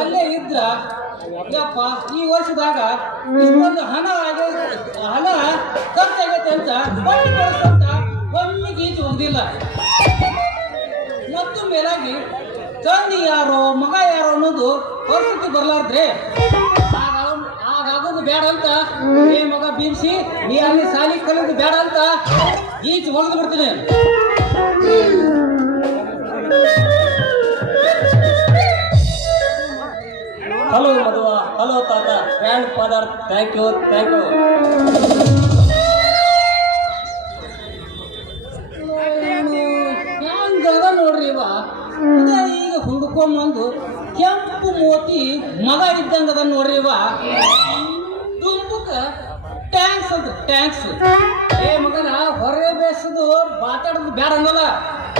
ಅಲ್ಲೇ ಇದ್ರ ಯಪ್ಪ ಈ ವರ್ಷದಾಗ ಇಷ್ಟೊಂದು ಹಣ ಖರ್ಚಾಗೈತೆ ಅಂತ ಒಮ್ಮಿಗೆ ಈಚೆ ಹೋಗುದಿಲ್ಲ. ಮತ್ತು ಮೇಲಾಗಿ ತಂದೆ ಯಾರೋ ಮಗ ಯಾರೋ ಅನ್ನೋದು ಪರಿಸ್ಥಿತಿ ಬರ್ಲಾರ್ದ್ರೆ ಆಗೋದು ಬೇಡ ಅಂತ ಏ ಮಗ ಬೀಮ್ಸಿ ನೀ ಅಲ್ಲಿ ಸಾಲಿ ಕಲಿಯೋದು ಬೇಡ ಅಂತ ಈಚೆ ಹೊಡೆದು ಬಿಡ್ತೀನಿ. ಹಲೋ ಮದುವ, ಹಲೋ ತಾತ, ಗ್ರ್ಯಾಂಡ್ ಫಾದರ್, ಥ್ಯಾಂಕ್ ಯು. ಹಂಗದ ನೋಡ್ರಿ ಇವ ಈಗ ಹುಡ್ಕೊಂಬಂದು ಕೆಂಪು ಮೋತಿ ಮಗ ಇದ್ದಂಗದ ನೋಡ್ರಿ ಇವ ತುಂಬಕ ಟ್ಯಾಂಕ್ಸ್ ಅಂತ ಟ್ಯಾಂಕ್ಸ್. ಏ ಮಗನ ಹೊರೆ ಬೇಸದು ಮಾತಾಡೋದು ಬೇಡ ಅನ್ನಲ್ಲ,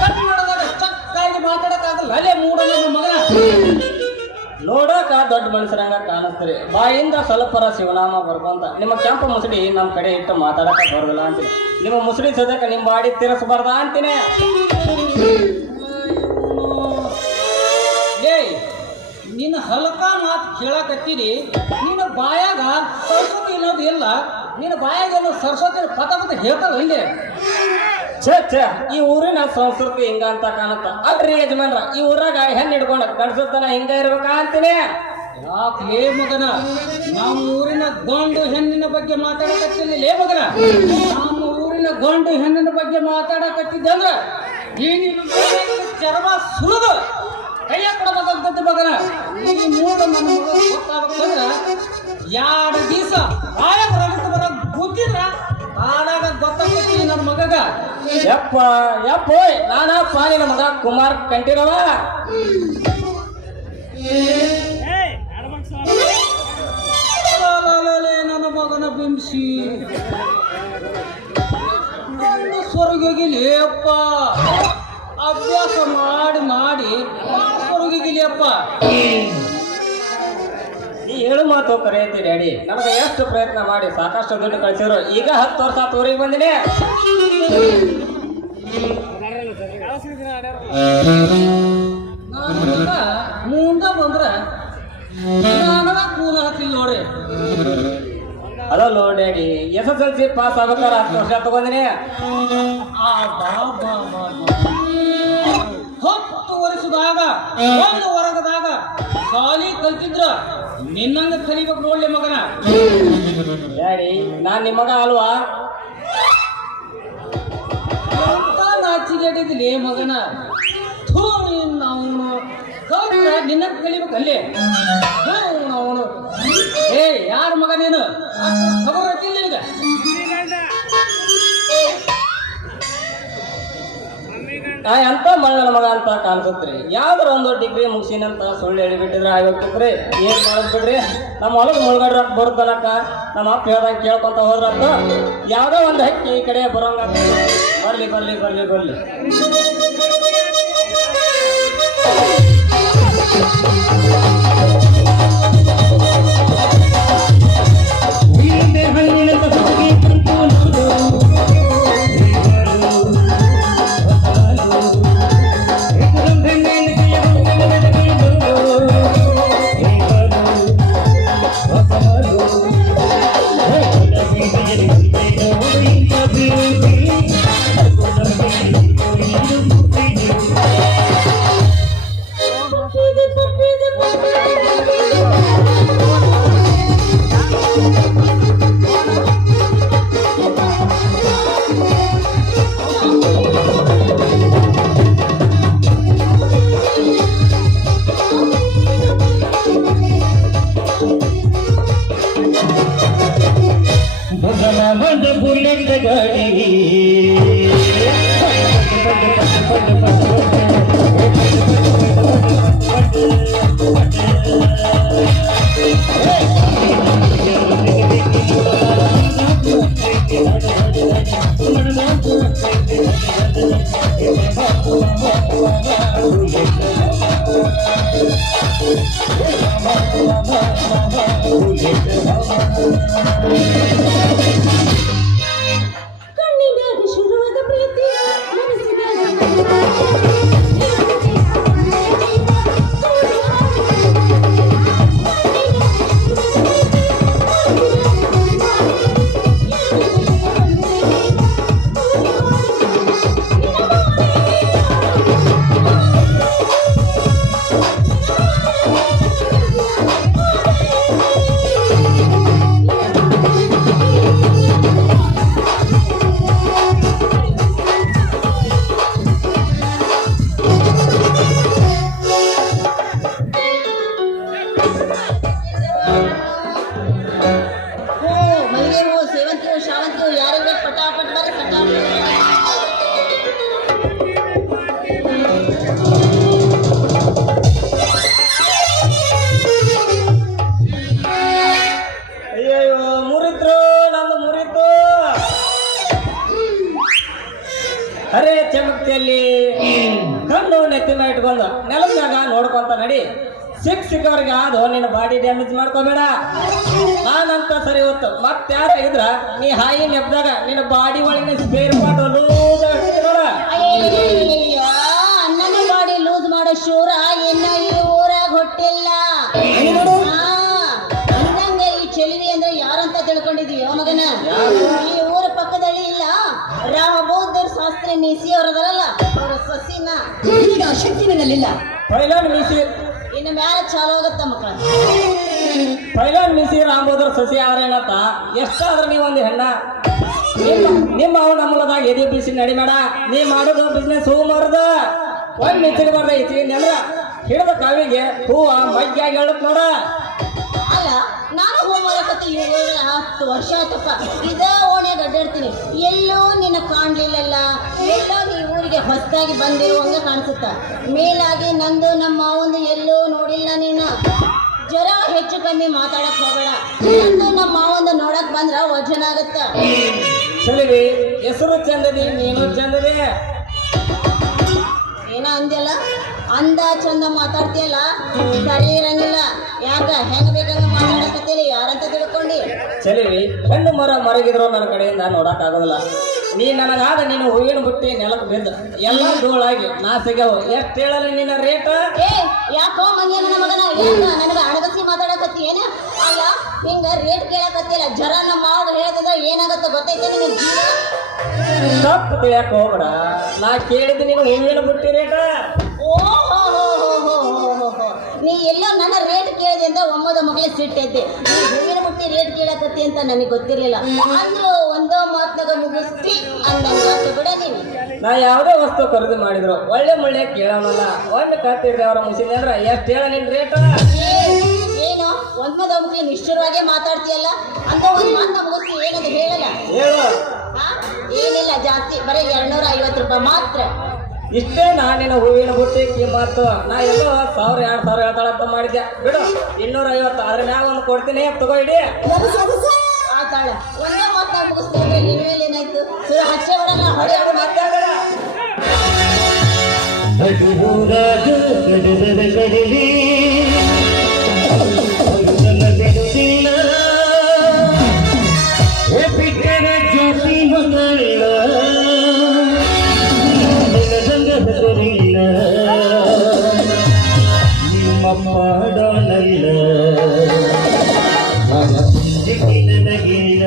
ಕಟ್ ಮಾಡೋದಾಗ ಚಕ್ಕಾಗಿ ಮಾತಾಡಕ್ಕಾಗಲ್ಲ. ಅಲ್ಲೇ ಮೂಡಲ್ಲ ಮಗನ. ನೋಡಕ ದೊಡ್ಡ ಮನುಷ್ಯರಂಗ ಕಾಣಿಸ್ತೀರಿ, ಬಾಯಿಂದ ಸ್ವಲ್ಪರ ಶಿವನಾಮ ಬರ್ಕೊಂತ ನಿಮ್ಮ ಕೆಂಪು ಮುಸುಡಿ ನಮ್ಮ ಕಡೆ ಇಟ್ಟು ಮಾತಾಡಕ ಬರೋದಿಲ್ಲ ಅಂತೀನಿ. ನಿಮ್ಮ ಮುಸುಡಿ ಸದಕ ನಿಮ್ಮ ಬಾಡಿ ತಿರ್ಸ್ಬಾರ್ದ ಅಂತೀನಿ. ಏಯ್ ನಿನ್ನ ಹಲಕ ಮಾತು ಕೇಳಕತ್ತೀರಿ, ನಿನ್ನ ಬಾಯಾಗ ಸರಸ್ವತಿ ಅನ್ನೋದು ಇಲ್ಲ. ನಿನ್ನ ಬಾಯಾಗ ಏನೋ ಸರಸ್ವತಿ ಪದ ಹೇಳ್ತಾವ ಇಲ್ಲಿ. ಛೇ ಈ ಊರಿನ ಸಂಸ್ಕೃತಿ ಹಿಂಗ ಅಂತ ಕಾಣುತ್ತ. ಅಲ್ರಿ ಯಜಮಾನ್ರ, ಈ ಊರಾಗ ಹೆಣ್ಣು ಹಿಡ್ಕೊಂಡ ಗಂಡಸತನ ಹಿಂಗ ಇರ್ಬೇಕಾ ಅಂತೀನಿ. ಯಾಕೆ ಮಗನ ನಮ್ಮ ಊರಿನ ಗಂಡು ಹೆಣ್ಣಿನ ಬಗ್ಗೆ ಮಾತಾಡಕತ್ತಿಲ್ಲ. ಲೇ ಮಗನ, ನಮ್ಮ ಊರಿನ ಗಂಡು ಹೆಣ್ಣಿನ ಬಗ್ಗೆ ಮಾತಾಡಕತ್ತಿದ್ದೆ ಅಂದ್ರ ಚರ್ಮ ಸುಲಿದು ಕೈಯ ಕೊಡಬೇಕಂತದ್ದು ಮಗನ. ಈ ಮೂಲ ನನ್ನ ಮಗ ಗೊತ್ತಾಗಬೇಕಂದ್ರ 2 ದಿವಸ ಬಾಯಾಗ ರಗತ ಬರ ಗೊತ್ತಿಲ್ಲ ಆಡಾಗ ಗೊತ್ತಾಗತ್ತಿ ನನ್ನ ಮಗಗ. ಯಪ್ಪ ನಾನಪ್ಪ ನಿನ್ನ ಮಗ ಕುಮಾರ್ ಕಂಠೀರವ. ನನ್ನ ಮಗನ ಬಿಂಬಿಸಿ ಸ್ವರ್ಗಿಲಿ ಅಪ್ಪ ಅಭ್ಯಾಸ ಮಾಡಿ ಸ್ವರ್ಗಿಲಿ ಅಪ್ಪ. ಈ ಹೇಳು ಮಾತು ಕರೆಯತಿ ಡ್ಯಾಡಿ. ನನಗೆ ಎಷ್ಟು ಪ್ರಯತ್ನ ಮಾಡಿ ಸಾಕಷ್ಟು ದುಡ್ಡು ಕಳಿಸಿದ್ರು. ಈಗ 10 ವರ್ಷ ಊರಿಗೆ ಬಂದಿನಿ. ಮುಂದ ಬಂದ್ರ ನನಗ ಕೂನ ಹಾಕಿಲ್ಲ ನೋಡ್ರಿ. ಅದಲ್ಲೋ ಡ್ಯಾಡಿ, SSLC ಪಾಸ್ ಆಗ್ಬೇಕಾದ್ರೆ 10 ವರ್ಷ ತಗೊಂಡಿನಿ. 10 ವರ್ಷದಾಗ 1 ವರ್ಗದಾಗ ಸಾಲಿ ಕಲ್ತಿದ್ರ ನಿನ್ನಂಗ ಕಲಿಬೇಕು ನೋಡ್ಲಿ ಮಗನ. ಡ್ಯಾಡಿ, ನಾನ್ ನಿಮ್ಮಗ ಅಲ್ವಾ? ಎಂತ ನಾಚಿಗೆಡಿದ್ಲಿ ಮಗನ. ಅವನು ಕಲ್ತ್ರ ನಿನ್ನ ಕಲಿಬೇಕು ಅಲ್ಲಿ. ಅವನು ಏ ಯಾರ ಮಗ ನೀನು? ಖಬರ್ ಹಾಕಿಲ್ಲ ನಿನಗ? ಎಂತ ಮಳ್ಳನ ಮಗ ಅಂತ ಕಾಣಿಸುತ್ರಿ. ಯಾವ್ದಾರ ಒಂದು ಡಿಗ್ರಿ ಮುಗಿಸಿನಂತ ಸುಳ್ಳು ಹೇಳಿಬಿಟ್ಟಿದ್ರೆ ಆಗಿಬಿಟ್ಟಿದ್ರಿ. ಏನ್ ಮಾಡೋದ್ ಬಿಡ್ರಿ, ನಮ್ಮ ಹೊಲದ ಮುಳುಗಡ್ರ ಬರುತ್ತನಕ್ಕ ನಮ್ಮ ಅಪ್ಪ ಹೇಳ್ದಂಗೆ ಕೇಳ್ಕೊಂತ ಹೋದ್ರಂತ ಯಾವ್ದೋ ಒಂದು ಹಕ್ಕಿ ಈ ಕಡೆ ಬರೋಂಗ. ಬರ್ಲಿ Happy ಕಣ್ಣಿನಾಗ ಶುರುವಾದ ಪ್ರೀತಿ ಮಲ್ಲಿಗೆ ಹೂವು ಸೇವಂತಿ ಹೂವು ಶಾವಂತಿ ಹೂವು ಯಾರಿಗೆ ಪಟಾಪಟ್ ಬರ್ರಿ ಪಟಾಪಟ್. ಅಯ್ಯಯ್ಯೋ ಮುರಿದ್ರು ನಮ್ದು ಮುರಿತು ಅರೆ ಚಮಕ್ತಿಯಲ್ಲಿ ಕಣ್ಣು ನೆತ್ತಿ ಮೇಲೆ ಇಟ್ಕೊಂಡು ನೆಲದಾಗ ನೋಡ್ಕೊಂತ ನಡಿ ಸಿಕ್ಕವ್ರಿಗೆ ಆದು ನಿನ್ನ ಬಾಡಿ ಡ್ಯಾಮೇಜ್ ಮಾಡ್ಕೋಬೇಡ. ನಾನಂತ ಸರಿ ಹೊತ್ತು ಮತ್ತೆ ಯಾರ ಇದ್ರ ನೀ ಹಾಯಿ ನೆಪ್ದಾಗ ನಿನ್ನ ಬಾಡಿ ಒಳಗಿನ ಸ್ಪೇರ್ ಪಾರ್ಟ್ ಲೂಸ್ ನೋಡ. ಅಯ್ಯಯ್ಯಯ್ಯಯ್ಯಯ್ಯೋ, ನನ್ನ ಬಾಡಿ ಲೂಸ್ ಮಾಡೋ ಶೂರ ಇನ್ನು ಈ ಊರಾಗ ಹೊಟ್ಟಿಲ್ಲ. ಅಂದಂಗ ಈ ಚೆಲುವಿ ಅಂದ್ರೆ ಯಾರಂತ ತಿಳ್ಕೊಂಡಿದೀಯೋ ಮಗನ? ಈ ಊರ ಪಕ್ಕದಲ್ಲಿ ಇಲ್ಲ ರಾಮಬೋಧರ್ ಶಾಸ್ತ್ರಿ ನೀಸಿ ಅವರದರಲ್ಲ ಅವರ ಸಸಿನ ಈಗ ಶಕ್ತಿನಲ್ಲಿಲ್ಲ. ಪೈಲಾನ್ ಮೀಸಿ ಇನ್ನು ಮ್ಯಾಲ ಚಾಲು ಆಗತ್ತ ಮಕ್ಕಳ. ಪೈಲಾನ್ ಮೀಸಿ ರಾಂಬೋದ್ರ ಸಸಿ ಅವ್ರೇನತ್ತ ಎಷ್ಟಾದ್ರೆ ನೀವೊಂದು ಹೆಣ್ಣ ನಿಮ್ಮ ಅವ ನಮ್ಮದಾಗ ಎದೆ ಬಿಸಿ ನಡಿಬೇಡ. ನೀ ಮಾಡೋದು ಬಿಸ್ನೆಸ್ ಹೂ ಮಾರದ ಒಂದ್ ಮಿಚ್ಚಿಗೆ ಬರ್ದ ಇಚ್ಚಿಗೆ ಅಂದ್ರ ಹಿಡಿದ ಕಾವಿಗೆ ಹೂವ ಮಗ್ಗಿಯಾಗಿ ಹೇಳತ್ ನೋಡ. ಅಲ್ಲ ನಾನು ಹೋಮರಕತ್ತಿ 10 ವರ್ಷ ಆಯ್ತಪ್ಪ ಇದ ಓಣ್ಯಾಗ ಅಡ್ಡಾಡ್ತೀನಿ. ಎಲ್ಲೋ ನಿನ್ನ ಕಾಣ್ಲಿಲ್ಲಲ್ಲ, ಎಲ್ಲೋ ನೀ ಊರಿಗೆ ಹೊಸದಾಗಿ ಬಂದಿರುವಂಗ ಕಾಣಿಸುತ್ತ. ಮೇಲಾಗಿ ನಂದು ನಮ್ಮ ಮಾವಂದು ಎಲ್ಲೋ ನೋಡಿಲ್ಲ ನೀನು. ಜರ ಹೆಚ್ಚು ಕಮ್ಮಿ ಮಾತಾಡಕ್ ಹೋಗಬೇಡ. ನಂದು ನಮ್ಮ ಮಾವಂದು ನೋಡಕ್ ಬಂದ್ರ ವಜನ ಆಗತ್ತ. ಸರಿವಿ ಹೆಸರು ಚಂದದಿ ನೀನು ಚಂದದಿ. ಏನ ಅಂದ್ಯಲ್ಲ, ಅಂದ ಚಂದ ಮಾತಾಡ್ತೀಯಲ್ಲ ಸರಿ ಇರಂಗಿಲ್ಲ. ಯಾಕ ಹೆಂಗ ಬೇಕಂಗ ಮಾತಾಡಕತ್ತೀರಿ ಯಾರಂತ ತಿಳ್ಕೊಂಡಿ? ಚಲಿವಿ ಹೆಣ್ಣು ಮರ ಮರಗಿದ್ರು ನನ್ನ ಕಡೆಯಿಂದ ನೋಡಕ್ ಆಗೋದಿಲ್ಲ. ನೀ ನನಗಾದ ನೀನು ಹೂವಿನ ಬುಟ್ಟಿ ನೆಲಕ್ಕೆ ಬಿದ್ದ ಎಲ್ಲ ಧೂಳಾಗಿ ನಾ ಸಿಗವು. ಎಷ್ಟು ಹೇಳಲ್ಲ ನಿನ್ನ ರೇಟ? ಏ ಯಾಕೋ ಮಂಗ್ಯ ನನ್ನ ಮಗನ, ಯಾಕ ನನಗ ಅಣಗಸಿ ಮಾತಾಡಕತ್ತಿ ಏನ? ಅಲ್ಲ ಹಿಂಗ ರೇಟ್ ಕೇಳಕತ್ತಿಲ್ಲ. ಜರ ನಮ್ಮ ಮಾವಾಗ ಹೇಳ್ತಿದ್ರ ಏನಾಗತ್ತ ಗೊತ್ತೈತೆ ನಿನಗೆ ಜೀವ? ತಪ್ಪು ತಿಳಿಯಕ್ಕೆ ಹೋಗ್ಬೇಡ. ನಾ ಕೇಳಿದ್ದು ನೀನು ಹೂವಿನ ಬುಟ್ಟಿ ರೇಟ. ನೀ ಎಲ್ಲ ನನ್ನ ರೇಟ್ ಕೇಳಿದೆ ಅಂತ ಒಮ್ಮದ ಮಗಳೇ ಸಿಟ್ಟೈತಿ. ನೀ ಹೂವಿನ ಮುಟ್ಟಿ ರೇಟ್ ಕೇಳಕತ್ತಿ ಅಂತ ನನಗೆ ಗೊತ್ತಿರಲಿಲ್ಲ. ಅಂದ್ರು ಒಂದೋ ಮಾತ್ನಾಗ ಮುಗಿಸ್ತಿ ಅಂದಂಗ ಬಿಡ ನೀನು. ನಾ ಯಾವುದೇ ವಸ್ತು ಖರೀದಿ ಮಾಡಿದ್ರು ಒಳ್ಳೆ ಮುಳ್ಳೆ ಕೇಳೋನಲ್ಲ. ಒಮ್ಮೆ ಕತ್ತಿಡ್ರಿ ಅವರ ಮುಸಿದೆ ಅಂದ್ರೆ ಎಷ್ಟು ಹೇಳ ನಿನ್ ರೇಟ್? ಏನು ಒಂದ್ಮದ ಮಗಳು ನಿಷ್ಠುರವಾಗೇ ಮಾತಾಡ್ತೀಯಲ್ಲ ಅಂತ ಒಂದ್ ಮಾತನ್ನ ಮುಗಿಸ್ತಿ ಏನಂತ ಹೇಳಲ್ಲ. ಹೇಳು. ಏನಿಲ್ಲ ಜಾಸ್ತಿ, ಬರೀ 250 ರೂಪಾಯಿ ಮಾತ್ರ. ಇಷ್ಟೇ ನಾನಿನ ಹೂವಿನ ಬುಟ್ಟಿ ಕಿಮ್ಮತ್ತು. ನಾ ಎಲ್ಲೋ 1000 2000 ಹೇಳ್ತಾಳಂತ ಮಾಡಿದ್ದೆ. ಬಿಡು 250. ಅದ್ರ ಮ್ಯಾಗ ಒಂದು ಕೊಡ್ತೀನಿ ತಗೋ ಇಡಿ. ಆತಾಳ ಒಂದೇ ಮಾತನ್ನ ಮುಗಿಸ್ತೀನಿ. ಇನ್ಮೇಲೆ ಏನಾಯ್ತು? ಸುರ ಹಚ್ಚೆ ಬಿಡಲ್ಲ ಹೊಡೆ ಮಾತಾಡ ನಿಮ್ಮ ಮಾಡನಲ್ಲ ನನಗಿಲ್ಲ.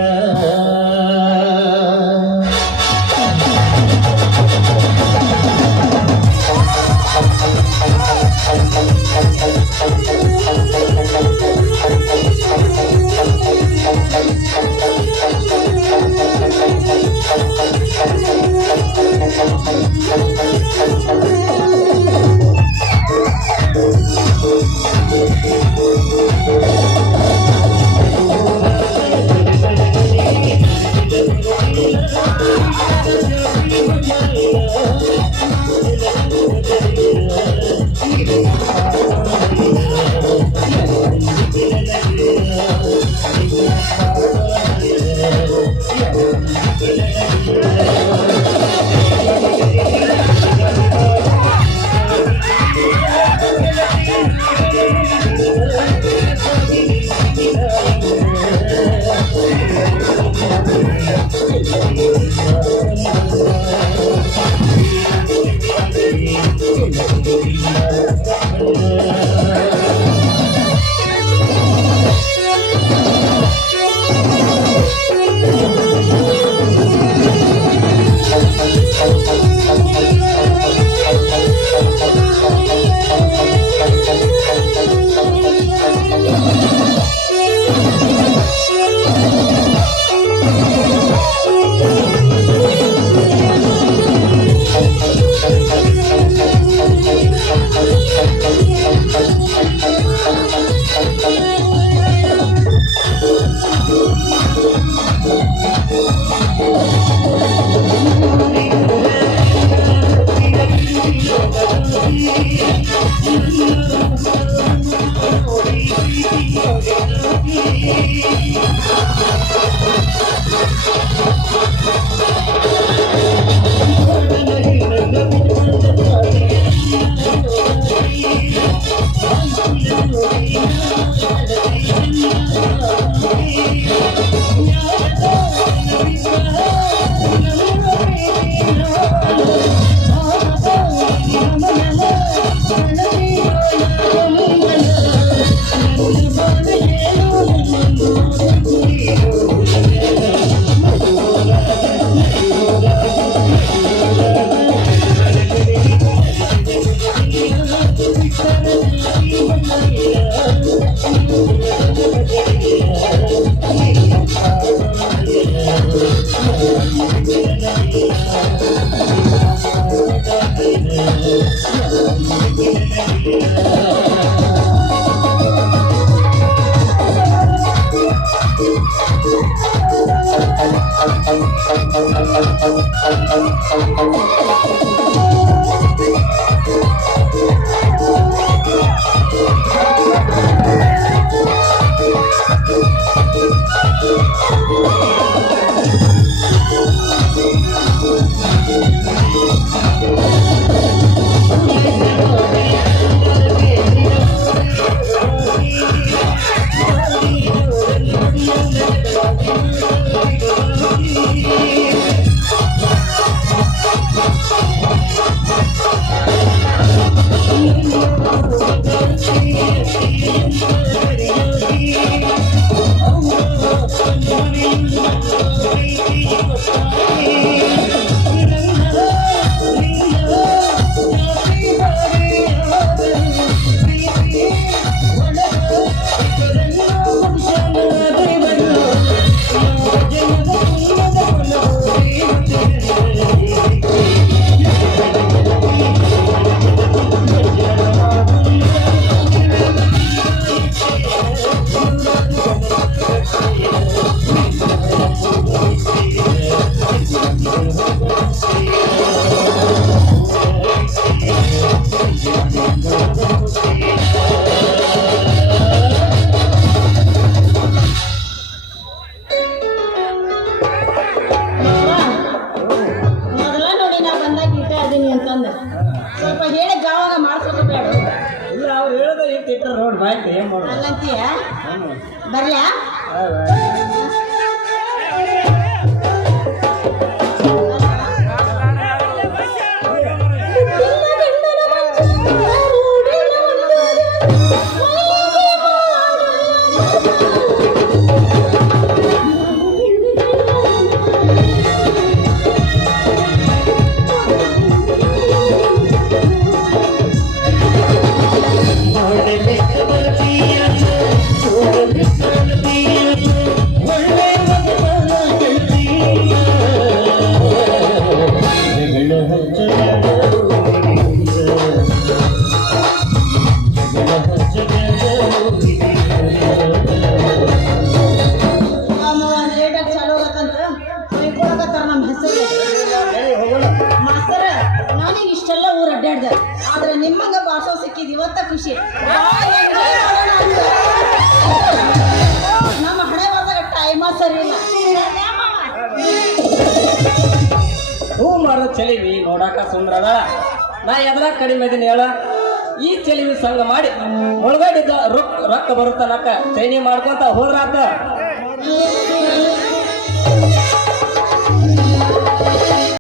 ಮೊದಲ ನೋಡಿ ನಾ ಬಂದಾಗ ಇಟ್ಟ ಅದೀನಿ ಅಂತಂದ ಸ್ವಲ್ಪ ಹೇಳಿ ಗಾವಾಗ ಮಾಡ್ಸ್ಕೊಬೇಡ ಇಲ್ಲ ಅವ್ರು ಹೇಳೋದು ಇಟ್ಟಿಟ್ರೆ ನೋಡಿ ಬಾಯ್ತು ಏನು ಮಾಡೋದು ಅಲ್ಲಂತೀಯ ಬರ್ಲ್ಯಾ ಲೇಟಾಗಿ ಚಾಲು ಆಗತ್ತಂತ ಬೈಕೊಳಕತ್ತಾರ ನಮ್ಮ ಹೆಸರು ಮಾಸ್ತರ ನಾನೀಗ ಇಷ್ಟೆಲ್ಲ ಊರು ಅಡ್ಡಾಡ್ದೆ ಆದ್ರೆ ನಿಮ್ಮಂಗ ಬಾಸೋ ಸಿಕ್ಕಿದ್ ಇವತ್ತ ಖುಷಿ ನಮ್ಮ ಹಣೆ ಬಂದಾಗ ಟೈಮ ಸರಿ ಇಲ್ಲ ಹೂ ಮಾರೋ ಚಲಿವಿ ನೋಡಾಕ ಸುಂದರದ ನಾ ಎದ್ರಾಗ ಕಡಿಮೆ ಇದೀನಿ ಹೇಳ ಈ ಚಲಿವಿ ಸಂಘ ಮಾಡಿ ಒಳಗಡಿದ್ದ ರೊಕ್ಕ ಬರುತ್ತನಕ್ಕ ಚೈನಿ ಮಾಡ್ಕೊಂತ ಹೋದ್ರಾತ